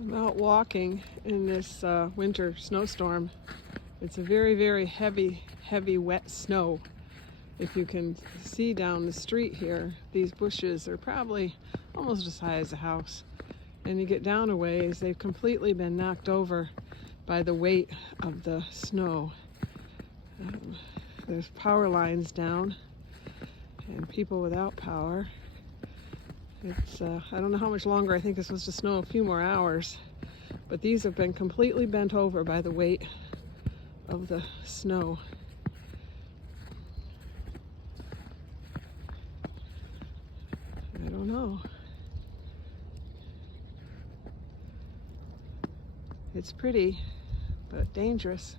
I'm out walking in this winter snowstorm. It's a very, very heavy, wet snow. If you can see down the street here, these bushes are probably almost as high as a house. And you get down a ways, they've completely been knocked over by the weight of the snow. There's power lines down and people without power. It's I don't know how much longer. I think it's supposed to snow a few more hours, but these have been completely bent over by the weight of the snow. I don't know. It's pretty, but dangerous.